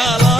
Salam.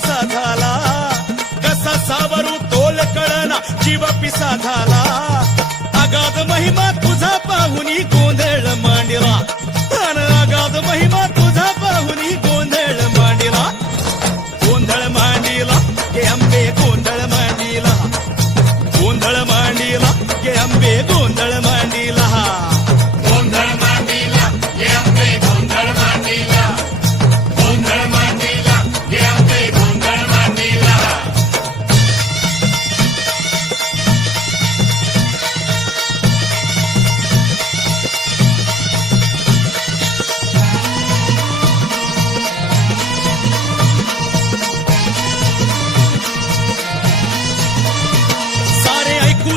पिसा झाला. कसा सावरू तोल कळना जीव पिसा झाला. अगाध महिमा तुझा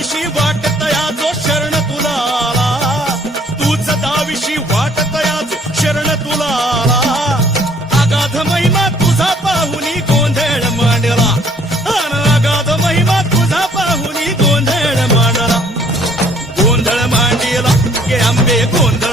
दाविशी वाटतया जो शरण तुला आला तूच दाविशी वाटतया जो शरण तुला आला अगाध महिमा तुझा पाहुनी गोंधळ मांडला. अगाध महिमा तुझा पाहुनी गोंधळ मांडला. गोंधळ मांडला आंबे गोंधळ